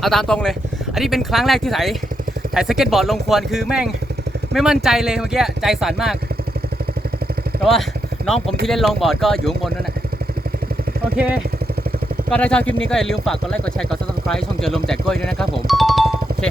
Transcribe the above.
เอาตามตรงเลย อันนี้เป็นครั้งแรกที่ใส่ใส่สเก็ตบอร์ดลงควรคือแม่งไม่มั่นใจเลยเมื่อกี้ใจสั่นมาก แต่ว่าน้องผมที่เล่นลองบอร์ดก็อยู่ข้างบนนั่นแหละโอเค ก็ถ้าชอบคลิปนี้ก็อย่าลืมฝากกดไลค์กดแชร์กด subscribe ช่องเจอลมแจกกล้วยด้วยนะครับผม โอเค